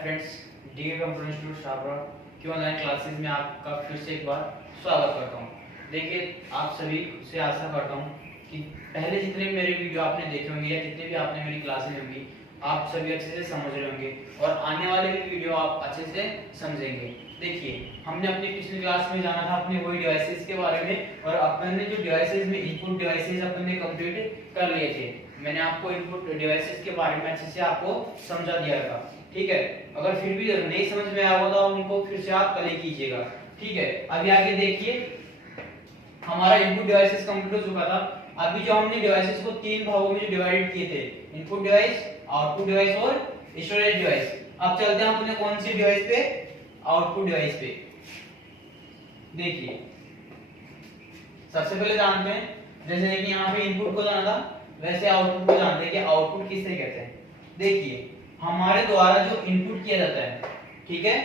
Friends, D computer institute Shahpura की online classes में आपका फिर से एक बार स्वागत करता हूँ। देखिए, आप सभी से आशा करता हूँ कि पहले जितने भी मेरे वीडियो आपने देखे होंगे या जितने भी आपने मेरी क्लासेस होंगी आप सभी अच्छे से समझ रहे होंगे और आने वाले भी वीडियो आप अच्छे से समझेंगे। देखिए, हमने अपनी पिछली क्लास में जाना था अपने वही डिवाइसेस के बारे में और अपने जो डिवाइसेस में इनपुट डिवाइसेस अपने कंप्लीट कर लिए थे। मैंने आपको इनपुट डिवाइसेस के बारे में अच्छे से आपको समझा दिया था, ठीक है। अगर फिर भी नहीं समझ में आया हो तो उनको फिर से आप कल कीजिएगा, ठीक है। अभी आगे देखिए, हमारा इनपुट डिवाइसेस कंप्लीट हो चुका था। अभी जो हमने डिवाइसेस को तीन भागों में जो डिवाइड किए थे, इनपुट डिवाइस, आउटपुट डिवाइस और स्टोरेज डिवाइस। अब चलते हैं अपने कौन सी डिवाइस पे, आउटपुट डिवाइस पे। देखिए, सबसे पहले जानते हैं, जैसे कि यहाँ पे इनपुट को जाना था वैसे आउटपुट को जानते हैं कि आउटपुट किसे कहते हैं। देखिए, हमारे द्वारा जो इनपुट किया जाता है, ठीक है,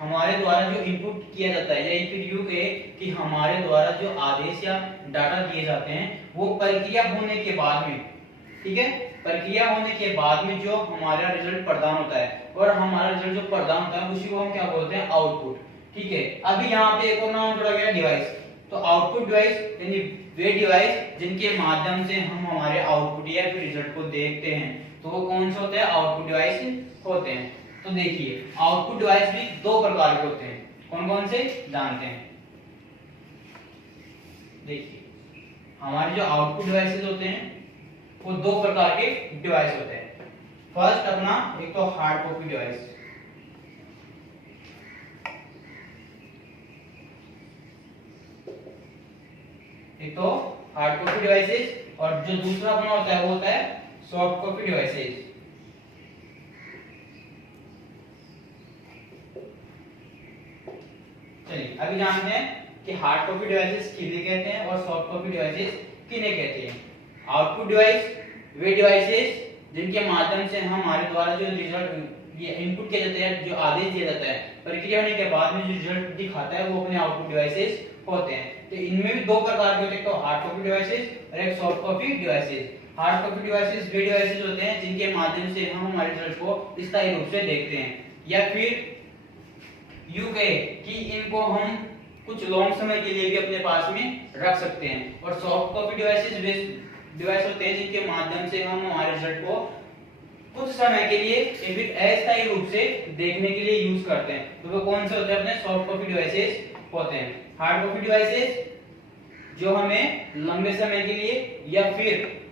हमारे द्वारा जो इनपुट किया जाता है या फिर यूं कहे कि हमारे द्वारा जो आदेश या डाटा दिए जाते हैं वो प्रक्रिया होने के बाद में, ठीक है, प्रक्रिया होने के बाद में जो हमारा रिजल्ट प्रदान होता है और हमारा रिजल्ट जो प्रदान होता है उसी को हम क्या बोलते हैं, आउटपुट, ठीक है। अभी यहाँ पे एक और नाम जोड़ा गया, डिवाइस। तो आउटपुट डिवाइस यानी वे डिवाइस जिनके माध्यम से हम हमारे आउटपुट या फिर रिजल्ट को देखते हैं, तो वो कौन से होते हैं, आउटपुट डिवाइस होते हैं। तो देखिए, आउटपुट डिवाइस भी दो प्रकार के होते हैं। कौन कौन से जानते हैं? देखिए, हमारे जो आउटपुट डिवाइसेस होते हैं वो दो प्रकार के डिवाइस होते हैं। फर्स्ट अपना एक तो हार्ड कॉपी डिवाइस, एक तो हार्ड कॉपी डिवाइसेस और जो दूसरा अपना होता है वो होता है सॉफ्ट कॉपी डिवाइसेस। चलिए अभी जानते हैं कि हार्ड कॉपी डिवाइसेस किन्हें कहते हैं और सॉफ्ट कॉपी डिवाइसेस किन्हें कहते हैं। आउटपुट डिवाइस वे डिवाइसेस जिनके माध्यम से हमारे द्वारा जो रिजल्ट ये इनपुट किया जाता है, जो आदेश दिया जाता है, प्रक्रिया होने के बाद में जो रिजल्ट दिखाता है वो अपने आउटपुट डिवाइसेस होते हैं। तो इनमें भी दो प्रकार के होते हैं, तो हार्ड कॉपी डिवाइसेस और एक soft copy devices. Hard copy devices वे डिवाइसेस होते हैं जिनके माध्यम से हम हमारे रिजल्ट को स्थायी रूप से देखते हैं या फिर यूं कहे कि इनको हम कुछ लॉन्ग समय के लिए भी अपने पास में रख सकते हैं। और सॉफ्ट कॉपी डिवाइसेस वे डिवाइस होते हैं जिनके माध्यम से हम हमारे रिजल्ट को कुछ समय के लिए या फिर अस्थायी रूप से देखने के लिए यूज करते हैं। तो वो कौन से होते हैं, अपने सॉफ्ट कॉपी डिवाइसेस होते हैं। हार्ड कॉपी डिवाइसेस जो हमें लंबे समय के लिए या फिर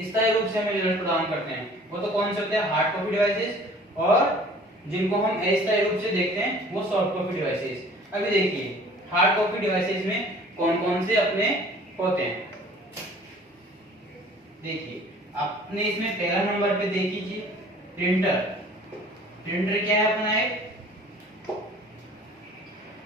स्थायी रूप से हमें रिजल्ट प्रदान करते हैं, वो तो कौन से होते हैं, हार्ड कॉपी डिवाइसेस। और जिनको हम अस्थायी रूप से देखते हैं वो सॉफ्ट कॉपी डिवाइसेस। अभी देखिए, हार्ड कॉपी डिवाइसेस में कौन कौन से अपने होते हैं। देखिए, अपने इसमें पहला नंबर पे देखिए प्रिंटर। प्रिंटर क्या है अपना, एक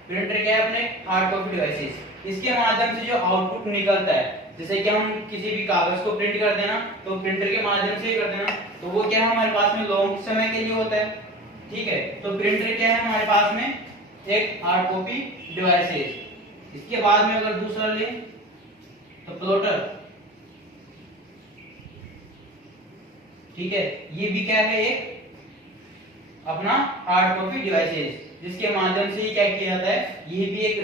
प्रिंटर क्या है अपने हार्ड कॉपी डिवाइसेस। इसके माध्यम से जो आउटपुट निकलता है, जैसे कि हम किसी भी कागज को प्रिंट करते हैं ना, तो प्रिंटर के माध्यम से ही करते हैं ना, तो वो क्या है हमारे पास में लॉन्ग समय के लिए होता है, ठीक है। तो प्रिंटर क्या है हमारे पास में, एक हार्ड कॉपी डिवाइसेस। इसके बाद में अगर दूसरा ले तो प्लॉटर, ठीक है, ये भी क्या है, एक अपना हार्ड कॉपी डिवाइसेस जिसके माध्यम से ही क्या किया जाता है, ये भी एक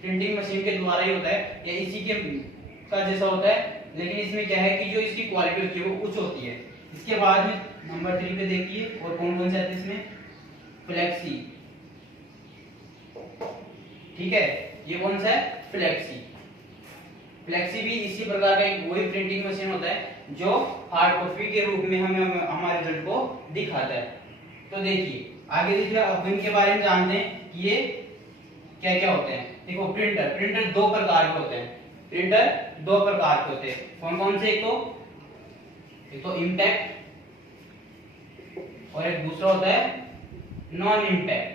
प्रिंटिंग मशीन के द्वारा ही होता है या इसी के का जैसा होता है, लेकिन इसमें क्या है कि जो इसकी क्वालिटी होती है वो उच्च होती है। इसके बाद में नंबर 3 पे देखिए और कौन कौन से आते हैं इसमें, फ्लेक्सी, ठीक है, ये कौन सा है, फ्लेक्सी। फ्लेक्सी भी इसी प्रकार का एक वही प्रिंटिंग मशीन होता है जो हार्ड कॉपी के रूप में हमें हमारे रिजल्ट को दिखाता है। तो देखिए आगे देखिए, अब इनके बारे में जानते हैं कि ये क्या क्या होते हैं। देखो, प्रिंटर, प्रिंटर दो प्रकार के होते हैं। प्रिंटर दो प्रकार के होते हैं, कौन कौन से, एक तो इम्पैक्ट और एक दूसरा होता है नॉन इम्पैक्ट।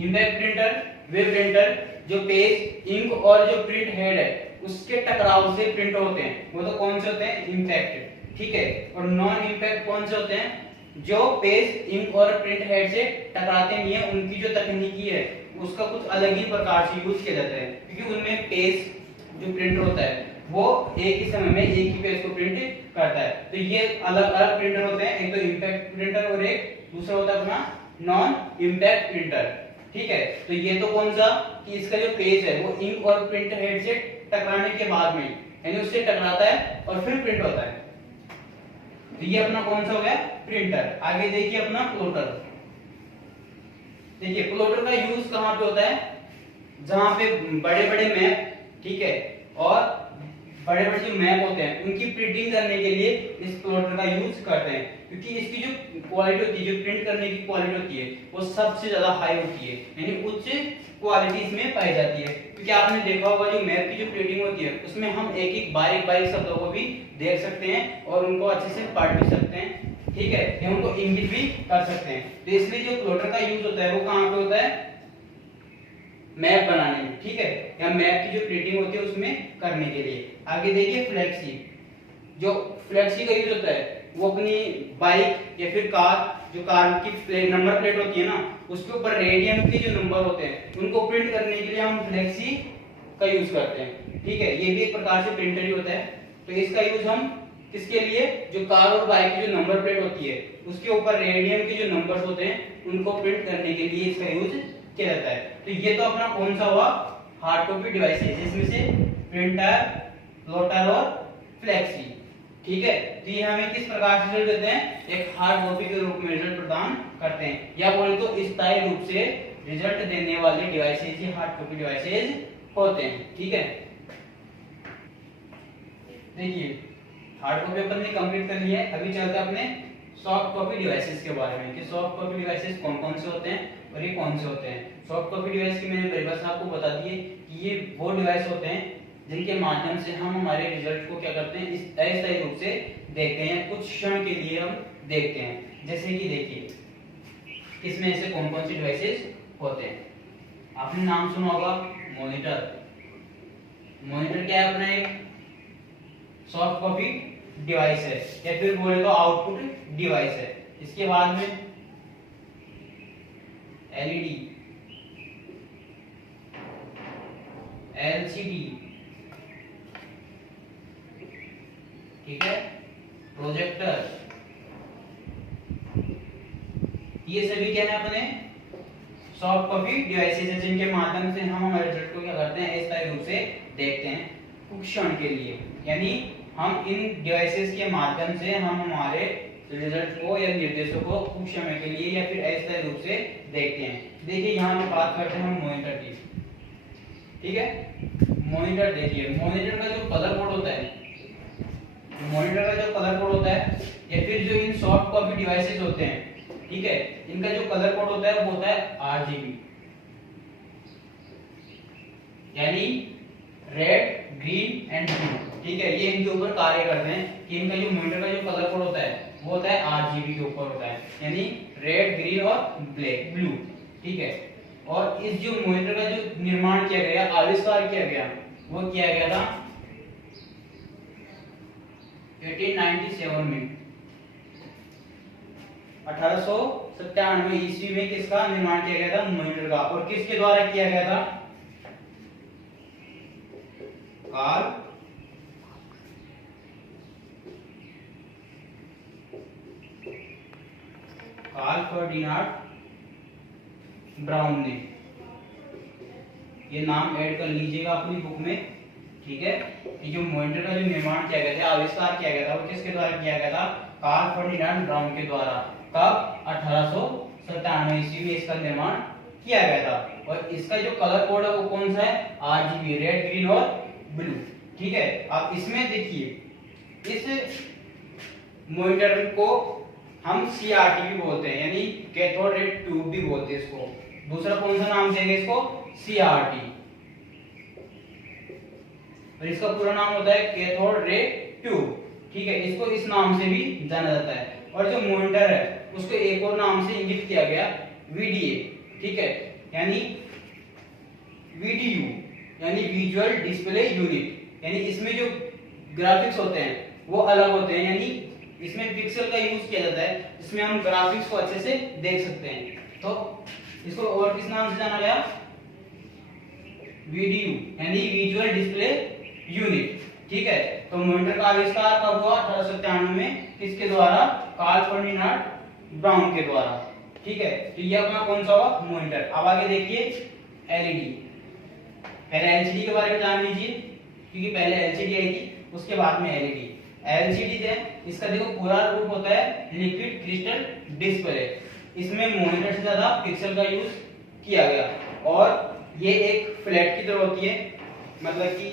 इम्पैक्ट प्रिंटर वे प्रिंटर जो पेज, इंक और जो प्रिंट हेड है उसके टकराव से प्रिंट होते हैं, वो तो कौन से होते हैं, इम्पैक्ट, ठीक है। और नॉन इम्पैक्ट कौन से होते हैं, जो पेज, इंक और प्रिंट हेड से टकराते नहीं है, उनकी जो तकनीकी है उसका कुछ अलग ही प्रकार से यूज किया जाता है, क्योंकि उनमें पेज जो प्रिंटर होता है वो एक ही समय में एक ही पेज को प्रिंट करता है। तो ये अलग अलग प्रिंटर होते हैं, एक तो इंपैक्ट प्रिंटर और एक दूसरा होता है अपना नॉन इंपैक्ट प्रिंटर। ठीक है, तो ये तो कौन सा कि इसका जो पेज है वो इंक और प्रिंट हेड से टकराने के बाद में, यानी उससे टकराता है और फिर प्रिंट होता है। तो ये अपना कौन सा हो गया प्रिंटर। आगे देखिए अपना प्लॉटर। देखिए प्लॉटर का यूज कहां पे होता है, जहां पे बड़े बड़े मैप, ठीक है, और बड़े बड़े जो मैप होते हैं उनकी प्रिंटिंग करने के लिए इस प्लॉटर का यूज करते हैं, क्योंकि इसकी जो क्वालिटी होती है, जो प्रिंट करने की क्वालिटी होती है वो सबसे ज्यादा हाई होती है, यानी उच्च क्वालिटी इसमें पाई जाती है। क्योंकि आपने देखा होगा जो मैप की जो प्रिंटिंग होती है उसमें हम एक एक बारीक बारीक शब्दों को भी देख सकते हैं और उनको अच्छे से पढ़ भी सकते हैं, ठीक है, या उनको इंगित भी कर सकते हैं। तो इसलिए जो प्लॉटर का यूज होता है वो कहां पे होता है, मैप बनाने में, ठीक है, या मैप की जो प्रिंटिंग होती है उसमें करने के लिए। आगे देखिए फ्लेक्सी। जो फ्लेक्सी का यूज होता है वो अपनी बाइक या फिर कार, जो कार की नंबर प्लेट होती है ना, उसके ऊपर रेडियन के जो नंबर होते हैं उनको प्रिंट करने के लिए हम फ्लेक्सी का यूज करते हैं, ठीक है। ये भी एक प्रकार से प्रिंटर ही होता है। तो इसका यूज हम किसके लिए, जो कार और बाइक की जो नंबर प्लेट होती है उसके ऊपर रेडियन के जो नंबर्स होते हैं उनको प्रिंट करने के लिए इसका यूज किया जाता है। तो ये तो अपना कौन सा हुआ हार्ड कॉपी डिवाइसेस, जिसमें से प्रिंटर, प्लॉटर और फ्लेक्सी, ठीक है। तो ये हमें किस प्रकार से रिजल्ट देते हैं, एक हार्ड कॉपी के रूप में रिजल्ट प्रदान करते हैं, या बोले तो स्थायी रूप से रिजल्ट देने वाले डिवाइसेस ही हार्ड कॉपी डिवाइसेस होते हैं, ठीक है। देखिए हार्ड कॉपी अपन ने कंप्लीट कर लिया है। अभी चलते हैं अपने सॉफ्ट कॉपी डिवाइसेस के बारे में कि सॉफ्ट कॉपी डिवाइसेस कौन कौन से होते हैं और ये कौन से होते हैं। सॉफ्ट कॉपी डिवाइस की मैंने परिभाषा आपको बता दी है कि ये वो डिवाइस होते हैं जिनके माध्यम से हम हमारे रिजल्ट को क्या करते हैं, इस अस्थायी रूप से देखते हैं, कुछ क्षण के लिए हम देखते हैं। जैसे कि देखिए इसमें ऐसे कौन कौन से डिवाइसेस होते हैं। आपने नाम सुना होगा मॉनिटर। मॉनिटर क्या है, अपना एक सॉफ्ट कॉपी डिवाइस है, या फिर बोले तो आउटपुट डिवाइस है। इसके बाद में एलईडी, एलसीडी, ठीक है, प्रोजेक्टर, ये सभी क्या है अपने सॉफ्ट कॉपी डिवाइसेस हैं, जिनके माध्यम से हम हमारे रिजल्ट को क्या करते हैं, स्थायी रूप से देखते हैं कुछ क्षण के लिए। यानी हम इन डिवाइसेस के माध्यम से हम हमारे रिजल्ट को या निर्देशों को कुछ समय के लिए या फिर अस्थायी रूप से देखते हैं। देखिए यहाँ हम बात करते हैं हम मॉनिटर की, ठीक है। मॉनिटर देखिए, मॉनिटर का जो कलर कोड होता है, मॉनिटर का जो कलर कोड होता है या फिर जो इन सॉफ्ट कॉपी डिवाइसेस होते हैं, ठीक है, इनका जो कलर कोड होता है वो होता है आरजीबी, यानी रेड, ग्रीन एंड ब्लू, ठीक है। ये इनके ऊपर कार्य करते हैं कि इनका जो मॉनिटर का जो कलर कोड होता है वो होता है आरजीबी के ऊपर होता है, यानी रेड, ग्रीन और ब्लैक, ब्लू, ठीक है। और इस जो मॉनिटर का जो निर्माण किया गया, आविष्कार किया गया, वो किया गया था 1897 में, 1897 ईस्वी में किसका निर्माण किया गया था, मॉनिटर का। और किसके द्वारा किया गया था, कार्ल फर्डिनांड ब्राउन ने। ये नाम ऐड कर लीजिएगा अपनी बुक में, ठीक है। ये जो मॉनिटर का जो निर्माण किया गया था, आविष्कार किया गया था, वो किसके द्वारा किया गया था, कार्ल फर्डिनांड ब्राउन के द्वारा। कब, 1897 ईस्वी में इसका निर्माण किया गया था। और इसका जो कलर कोड है वो कौन सा है, आरजीबी, रेड, ग्रीन और ब्लू, ठीक है। अब इसमें देखिए इस मॉनिटर को हम सीआरटी भी बोलते हैं, यानी कैथोड रे ट्यूब भी बोलते हैं इसको। दूसरा कौन सा नाम देंगे इसको, सीआरटी, और इसका पूरा नाम होता है कैथोड रे ट्यूब, ठीक है। इसको इस नाम से भी जाना जाता है। और जो मॉनिटर है उसको एक और नाम से इंगित किया गया, वीडीए, ठीक है, यानी वीडीयू, यानी विजुअल डिस्प्ले यूनिट, यानी इसमें जो ग्राफिक्स होते हैं वो अलग होते हैं, यानी इसमें पिक्सल का यूज किया जाता है, इसमें हम ग्राफिक्स को अच्छे से देख सकते हैं। तो इसको और किस नाम से जाना गया, वीडीयू, यानी विजुअल डिस्प्ले यूनिट, ठीक है, तो मॉनिटर का आविष्कार कब हुआ? 1897 में। किसके द्वारा? कार्ल फर्डिनांड ब्राउन के द्वारा। ठीक है, तो ये अपना कौन सा हुआ? मॉनिटर। अब आगे देखिए एलईडी। पहले एलसीडी के बारे में जान लीजिए, क्योंकि पहले एलसीडी आई थी, उसके बाद में एलईडी। एलसीडी है, इसका देखो पूरा रूप होता है लिक्विड क्रिस्टल डिस्प्ले। इसमें मॉनिटर से ज्यादा पिक्सल का यूज किया गया, और ये एक फ्लैट की तरह होती है, मतलब कि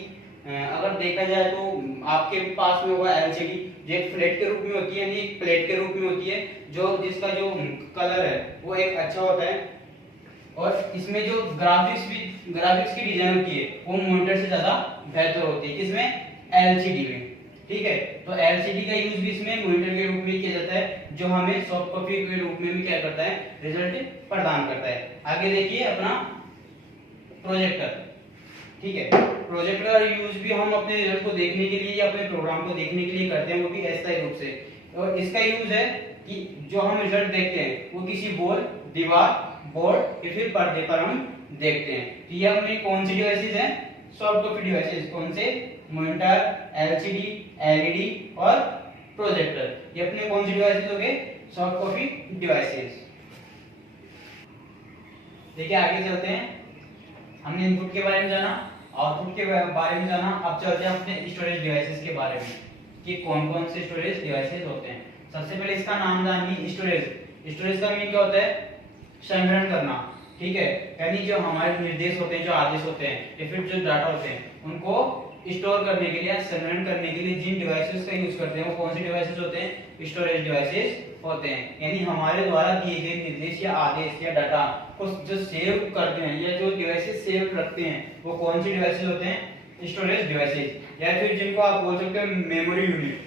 अगर देखा जाए तो आपके पास में होगा एलसीडी, जो एक फ्लैट के रूप में होती है, यानी एक प्लेट के रूप में होती है, जो जिसका जो कलर है वो एक अच्छा होता है, और इसमें जो ग्राफिक्स की डिजाइन होती है वो मॉनिटर से ज्यादा बेहतर होती है। किसमें? एलसीडी में। ठीक है, तो एलसीडी का यूज भी इसमें मॉनिटर के रूप में किया जाता है, जो हमें सॉफ्ट कॉपी के रूप में भी क्या करता है? रिजल्ट प्रदान करता है। आगे देखिए अपना प्रोजेक्टर। ठीक है, प्रोजेक्टर का यूज भी हम अपने रिजल्ट को देखने के लिए या अपने प्रोग्राम को देखने के लिए करते हैं, वो भी अस्थायी रूप से। और इसका यूज है कि जो हम रिजल्ट देखते हैं वो किसी वॉल, दीवार, बोर्ड या फिर पर्दे पर हम देखते हैं। तो ये अपनी कौन सी डिवाइसेस हैं? Soft copy devices. कौन से? मॉनिटर, एलसीडी, एलईडी और प्रोजेक्टर। ये अपने कौन सी डिवाइसेस हो गए? Soft copy devices. देखिए आगे चलते हैं। हमने इनपुट के बारे में जाना, आउटपुट के बारे में जाना। अब चलते हैं अपने स्टोरेज डिवाइसेस के बारे में कि कौन कौन से स्टोरेज डिवाइसेस होते हैं। सबसे पहले इसका नाम जानिए, स्टोरेज। स्टोरेज का मीनिंग क्या होता है? संग्रहण करना। ठीक है, यानी जो हमारे निर्देश होते हैं, जो आदेश होते हैं या फिर जो डाटा होते हैं, उनको स्टोर करने के लिए, संग्रहण करने के लिए जिन डिवाइसेस का यूज करते हैं वो कौन से डिवाइसेस होते हैं? स्टोरेज डिवाइसेस होते हैं। यानी हमारे द्वारा दिए गए निर्देश या आदेश या डाटा को जो सेव करते हैं या जो डिवाइसेस सेव रखते हैं वो कौन सी डिवाइसेस होते हैं? Storage devices. या फिर जिनको आप बोल सकते हो मेमोरी यूनिट,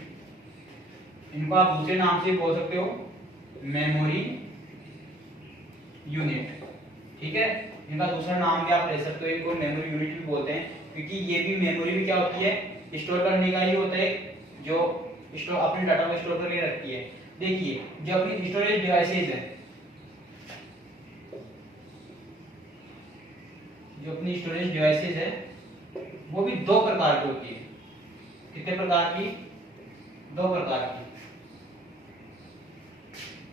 इनको आप दूसरे नाम से बोल सकते हो मेमोरी यूनिट। ठीक है, इनका दूसरा नाम भी आप ले सकते हो, इनको मेमोरी यूनिट भी बोलते हैं, क्योंकि ये भी मेमोरी भी क्या होती है? स्टोर करने का ही होता है, जो स्टोर अपने डाटा को स्टोर करके रखती है। देखिए जो अपनी स्टोरेज डिवाइसेस है, जो अपनी स्टोरेज डिवाइसेस है वो भी दो प्रकार की होती है। कितने प्रकार की? दो प्रकार की।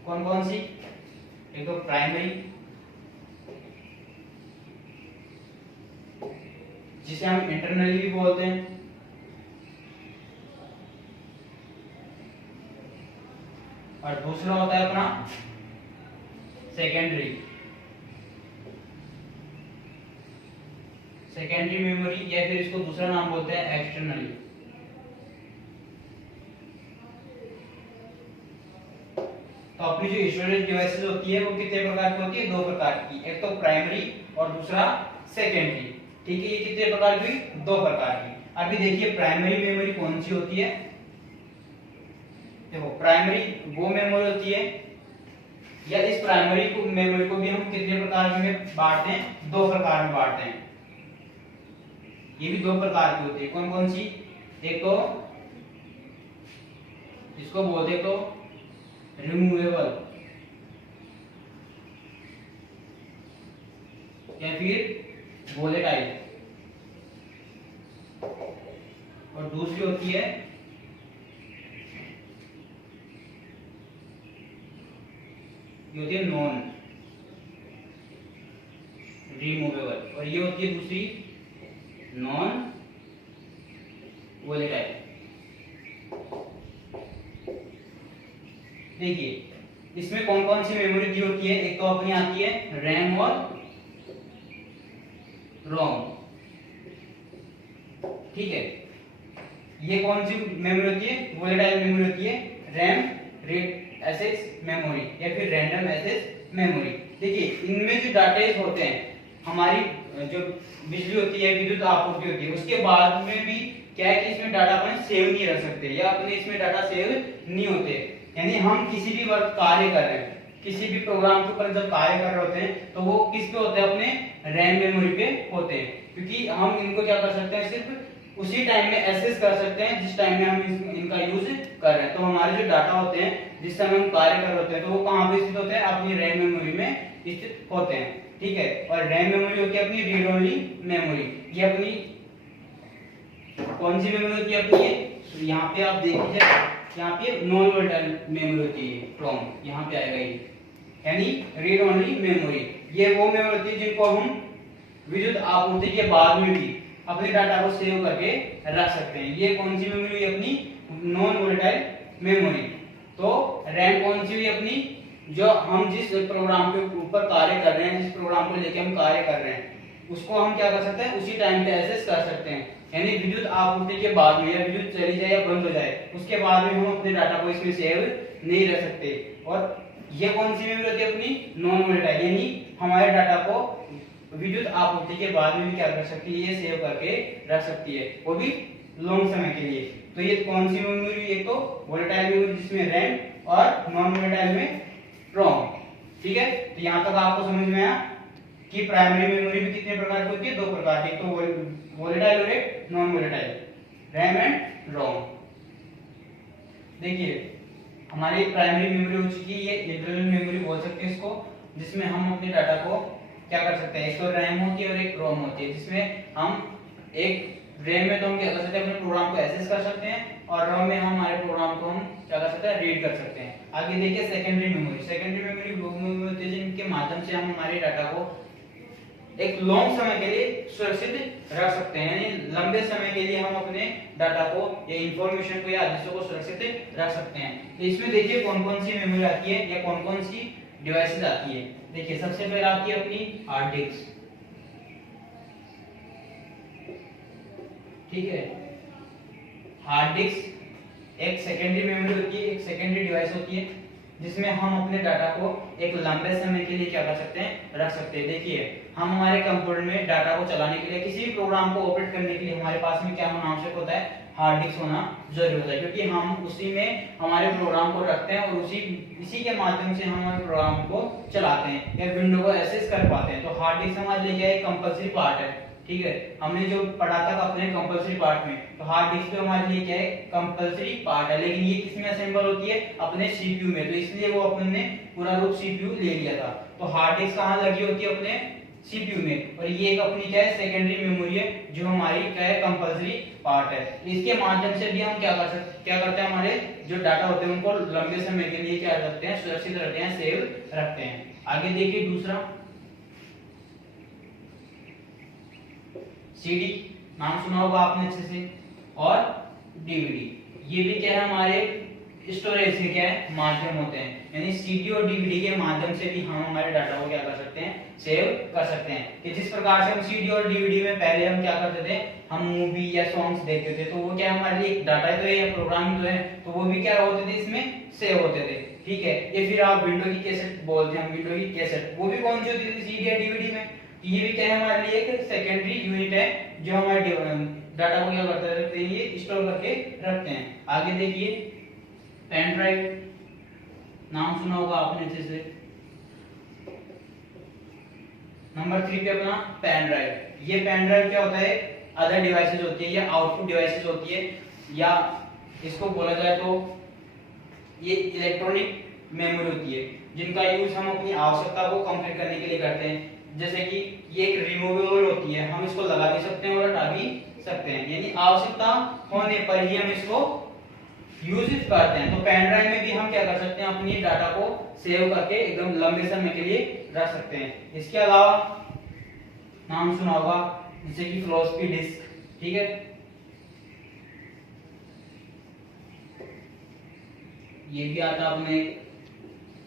कौन कौन सी? एक तो प्राइमरी, जिसे हम इंटरनली भी बोलते हैं, और दूसरा होता है अपना सेकेंडरी। सेकेंडरी मेमोरी, या फिर इसको दूसरा नाम बोलते हैं एक्सटर्नली। तो अपनी जो स्टोरेज डिवाइसेस होती है वो कितने प्रकार की होती है? दो प्रकार की। एक तो प्राइमरी और दूसरा सेकेंडरी। ठीक है, ये कितने प्रकार की? दो प्रकार की। अभी देखिए प्राइमरी मेमोरी कौन सी होती है? देखो प्राइमरी वो मेमोरी होती है, या इस प्राइमरी को मेमोरी को भी हम कितने प्रकार में बांटते हैं? दो प्रकार में बांटते हैं। ये भी दो प्रकार की होती है। कौन कौन सी? एक तो इसको बोलते तो रिमूवेबल, या फिर वोलेटाइल, और दूसरी होती है ये होती है नॉन रिमूवेबल, और ये होती है दूसरी नॉन वोलेटाइल। देखिए इसमें कौन कौन सी मेमोरी दी होती है? एक तो अपनी आती है रैम और रोम। ठीक है, ये कौन सी मेमोरी होती है? वोलेटाइल मेमोरी होती है, रैम, एक्सेस मेमोरी या फिर रैंडम एक्सेस मेमोरी। देखिए इनमें जो डाटा होते हैं, हमारी जो बिजली होती है, विद्युत आपूर्ति होती है, उसके बाद में भी क्या है कि इसमें डाटा अपन सेव नहीं रख सकते, या अपने इसमें डाटा सेव नहीं होते। यानी हम किसी भी वक्त कार्य कर रहे हैं, किसी भी प्रोग्राम के ऊपर जब कार्य कर रहे होते हैं तो वो किस पे होते हैं? अपने रैम मेमोरी पे होते हैं, क्योंकि हम इनको क्या कर सकते हैं? सिर्फ उसी टाइम में एक्सेस कर सकते हैं जिस टाइम में हम इनका यूज कर रहे हैं। तो हमारे जो डाटा होते हैं जिस समय हम कार्य कर रहे होते हैं तो वो कहाँ पे स्थित होते हैं? अपनी रैम मेमोरी में स्थित होते हैं। ठीक है, और रैम मेमोरी होती है अपनी रीड ओनली मेमोरी, ये अपनी कौन सी मेमोरी होती है अपनी ये? तो यहाँ पे आप देख लीजिए, यहाँ पे नॉन वोलेटाइल मेमोरी होती है फ्रॉम, यहाँ पे आएगा ये, यानी रीड ओनली मेमोरी। ये वो मेमोरी होती है जिनको हम विद्युत आपूर्ति के बाद में भी अपने डाटा को सेव करके रख सकते हैं। ये कौन सी मेमोरी है अपनी? Non volatile memory. तो रैम कौन सी हुई अपनी? जो हम जिस प्रोग्राम के ऊपर कार्य कर रहे हैं, जिस प्रोग्राम को लेके हम कार्य कर रहे हैं, उसको हम क्या कर सकते हैं? उसी टाइम पे एक्सेस कर सकते हैं। यानी विद्युत आपूर्ति के बाद में, या विद्युत चली जाए या बंद हो जाए, उसके बाद में हम अपने डाटा को इसमें सेव नहीं रख सकते। और ये कौन सी मेमोरी होती है अपनी? नॉन वोलेटाइल, यानी हमारे डाटा को विद्युत आपूर्ति के बाद में भी क्या कर सकती है? ये सेव करके रख सकती है, वो भी लॉन्ग समय के लिए। तो ये कौन सी मेमोरी? एक तो वोलेटाइल मेमोरी जिसमें रैम, और नॉन वोलेटाइल में रोम। ठीक है, तो यहाँ तक आपको समझ में आया कि प्राइमरी मेमोरी भी कितने प्रकार की होती है? दो प्रकार की, तो वोलेटाइल और एक नॉन वोलेटाइल, रैम एंड रोम। देखिए हमारी प्राइमरी मेमोरी हो चुकी है, ये इंटरनल मेमोरी बोल सकते हैं इसको, जिसमें हम अपने डाटा को क्या कर सकते हैं? एक तो रैम होती है और एक रोम होती है, जिसमें हम एक रैम में तो हम क्या कर सकते हैं? अपने प्रोग्राम को एक्सेस कर सकते हैं, और रोम में हम हमारे प्रोग्राम को हम क्या कर सकते हैं? रीड कर सकते हैं। आगे देखिए सेकेंडरी मेमोरी। सेकेंडरी मेमोरी वो मेमोरी होती है जिनके माध्यम से हम हमारे डाटा को एक लॉन्ग समय के लिए सुरक्षित रख सकते हैं, यानी लंबे समय के लिए हम अपने डाटा को या इंफॉर्मेशन को या आदेशों को सुरक्षित रख सकते हैं। तो इसमें देखिए कौन कौन सी मेमोरी आती है या कौन कौन सी डिवाइसेस आती है। देखिए सबसे पहले आती है अपनी हार्ड डिस्क। ठीक है, हार्ड डिस्क एक सेकेंडरी मेमोरी होती है, एक सेकेंडरी डिवाइस होती है, जिसमें हम अपने डाटा को एक लंबे समय के लिए क्या कर सकते हैं? रख सकते हैं। देखिए हम हमारे कंप्यूटर में डाटा को चलाने के लिए, किसी भी प्रोग्राम को ऑपरेट करने के लिए हमारे पास में क्या होना आवश्यक होता है? हार्ड डिस्क होना जरूरी होता है, क्योंकि हम उसी में हमारे प्रोग्राम को रखते हैं और इसी के माध्यम से हम हमारे प्रोग्राम को चलाते हैं या विंडो को एक्सेस कर पाते हैं। तो हार्ड डिस्क हमारे लिए क्या है? कंपल्सरी पार्ट है। ठीक है, हमने जो पढ़ा था अपने कंपल्सरी पार्ट में, तो हार्ड डिस्क तो हमारे लिए क्या है? कंपल्सरी पार्ट है। लेकिन ये किसमें असेंबल होती है? अपने सीपीयू में, तो इसलिए वो अपने पूरा रूप सीपीयू ले लिया था। तो हार्ड डिस्क कहाँ लगी होती है? अपने सीपीयू में। और ये एक अपनी क्या है? सेकेंडरी मेमोरी है, जो हमारी क्या है? कंपल्सरी पार्ट है। इसके माध्यम से भी हम क्या करते हैं? हमारे जो डाटा होते हैं उनको लंबे समय के लिए क्या करते हैं? सुरक्षित रखते हैं, सेव रखते हैं। आगे देखिए दूसरा सीडी, नाम सुना होगा आपने अच्छे से, और डीवीडी। ये भी क्या है? हमारे स्टोरेज के क्या है? माध्यम होते हैं, यानी सीडी और डीवीडी के माध्यम से भी हम हमारे डाटा को क्या कर सकते हैं? सेव कर सकते हैं। कि जिस प्रकार से हम सीडी और डीवीडी में पहले हम क्या करते थे? हम मूवी या सॉन्ग्स देखते थे, तो वो क्या हमारे लिए डाटा तो है या प्रोग्राम तो है, तो वो भी क्या होते थे? इसमें सेव होते थे। ठीक है, ये फिर आप विंडो की कैसेट बोलते हैं, विंडो की कैसेट, वो भी कौन सी होती थी? सीडी या डीवीडी में। ये भी क्या है? हमारे लिए एक सेकेंडरी यूनिट है, जो हमारे डाटा को क्या करते रहते हैं? ये स्टोर करके रखते हैं। आगे देखिए पेन ड्राइव, नाम सुना होगा आपने अच्छे से। नंबर 3 पे अपना पेन ड्राइव। ये पेन ड्राइव क्या होता है? अदर डिवाइसेस होती है या आउटपुट डिवाइसेस होती है, या इसको बोला जाए तो ये इलेक्ट्रॉनिक मेमोरी होती है, जिनका यूज हम अपनी आवश्यकता को कंप्लीट करने के लिए करते हैं। जैसे कि ये एक रिमूवेबल होती है, हम इसको लगा भी सकते हैं और हटा भी सकते हैं, यानी आवश्यकता होने पर ही हम इसको यूज करते हैं। तो पेन ड्राइव में भी हम क्या कर सकते हैं? अपनी डाटा को सेव करके एकदम लंबे समय के लिए रख सकते हैं। इसके अलावा नाम सुना होगा जैसे कि फ्लॉपी डिस्क। ठीक है, ये भी आता अपने,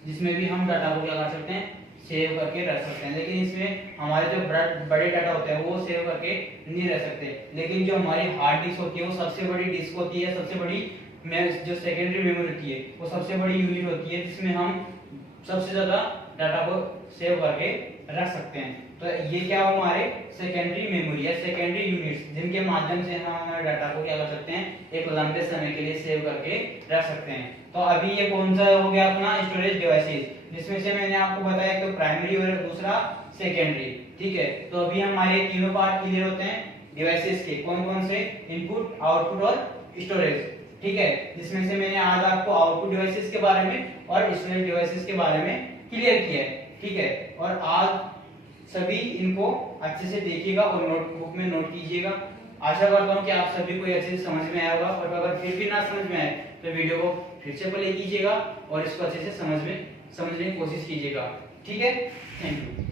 जिसमें भी हम डाटा को क्या कर सकते हैं? सेव करके रख सकते हैं। लेकिन इसमें हमारे जो बड़े डाटा होते हैं वो सेव करके नहीं रख सकते। लेकिन जो हमारी हार्ड डिस्क होती है वो सबसे बड़ी डिस्क होती है, सबसे बड़ी जो सेकेंडरी मेमोरी होती है वो सबसे बड़ी यूनिट होती है, जिसमें हम सबसे ज्यादा डाटा को सेव करके रख सकते हैं। तो ये क्या हमारे सेकेंडरी मेमोरी या सेकेंडरी यूनिट्स, जिनके माध्यम से हम हमारे डाटा को क्या कर सकते हैं? एक लंबे समय के लिए सेव करके रख सकते हैं। तो अभी ये कौन सा हो गया? अपना स्टोरेज डिवाइसेस, जिसमें से मैंने आपको बताया तो प्राइमरी और दूसरा सेकेंडरी। ठीक है, तो अभी हमारे तीनों पार्ट क्लियर होते हैं डिवाइसेस के। कौन कौन से? इनपुट, आउटपुट और स्टोरेज। ठीक है, जिसमें से मैंने आज आपको आउटपुट डिवाइसेस के बारे में और स्टोरेज डिवाइसेस के बारे में क्लियर किया है। ठीक है, और आज सभी इनको अच्छे से देखिएगा और नोटबुक में नोट कीजिएगा। आशा करता हूँ कि आप सभी को ये अच्छे से समझ में आया होगा, और अगर फिर भी ना समझ में आए तो वीडियो को फिर से प्ले कीजिएगा और इसको अच्छे से समझने की कोशिश कीजिएगा। ठीक है, थैंक यू।